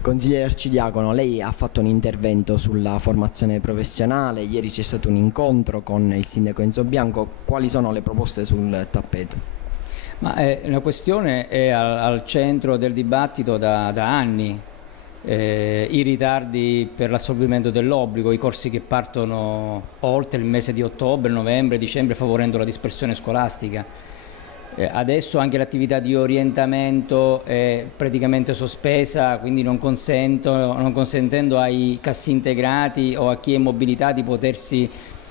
Consigliere Arcidiacono, lei ha fatto un intervento sulla formazione professionale, ieri c'è stato un incontro con il sindaco Enzo Bianco, quali sono le proposte sul tappeto? La questione è al centro del dibattito da anni, i ritardi per l'assolvimento dell'obbligo, i corsi che partono oltre il mese di ottobre, novembre, dicembre, favorendo la dispersione scolastica. Adesso anche l'attività di orientamento è praticamente sospesa, quindi non consentendo ai cassintegrati o a chi è in mobilità di potersi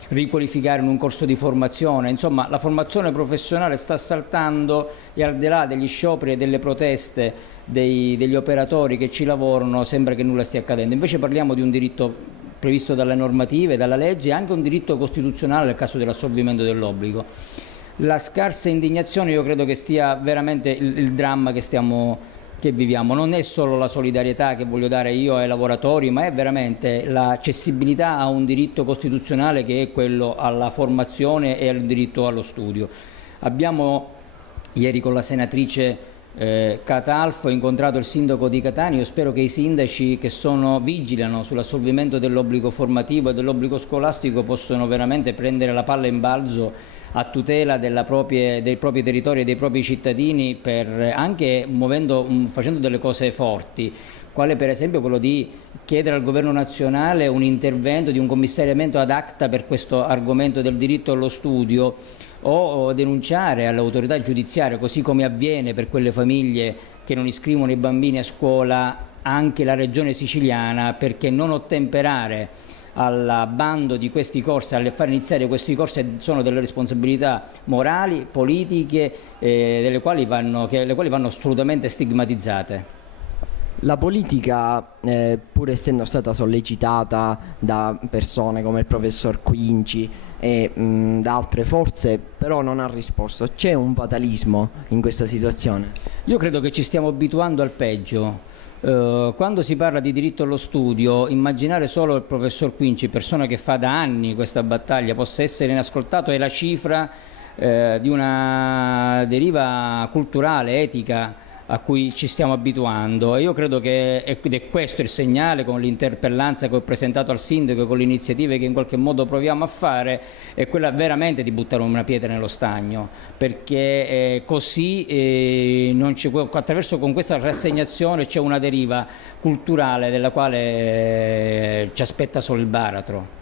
riqualificare in un corso di formazione. Insomma, la formazione professionale sta saltando e al di là degli scioperi e delle proteste degli operatori che ci lavorano sembra che nulla stia accadendo. Invece parliamo di un diritto previsto dalle normative, dalla legge e anche un diritto costituzionale nel caso dell'assolvimento dell'obbligo. La scarsa indignazione io credo che stia veramente il dramma che viviamo. Non è solo la solidarietà che voglio dare io ai lavoratori, ma è veramente l'accessibilità a un diritto costituzionale che è quello alla formazione e al diritto allo studio. Abbiamo ieri con la senatrice Catalfo incontrato il sindaco di Catania. Io spero che i sindaci che vigilano sull'assolvimento dell'obbligo formativo e dell'obbligo scolastico possano veramente prendere la palla in balzo a tutela dei propri territori e dei propri cittadini, anche facendo delle cose forti, quale per esempio quello di chiedere al governo nazionale un intervento di un commissariamento ad acta per questo argomento del diritto allo studio, o denunciare all'autorità giudiziaria, così come avviene per quelle famiglie che non iscrivono i bambini a scuola, anche la regione siciliana, perché non ottemperare al bando di questi corsi, a far iniziare questi corsi, sono delle responsabilità morali, politiche, le quali vanno assolutamente stigmatizzate. La politica, pur essendo stata sollecitata da persone come il professor Quinci e da altre forze, però non ha risposto. C'è un fatalismo in questa situazione? Io credo che ci stiamo abituando al peggio. Quando si parla di diritto allo studio, immaginare solo il professor Quinci, persona che fa da anni questa battaglia, possa essere inascoltato è la cifra di una deriva culturale, etica, a cui ci stiamo abituando. E io credo che ed è questo il segnale, con l'interpellanza che ho presentato al sindaco, con le iniziative che in qualche modo proviamo a fare, è quella veramente di buttare una pietra nello stagno, perché così con questa rassegnazione c'è una deriva culturale della quale ci aspetta solo il baratro.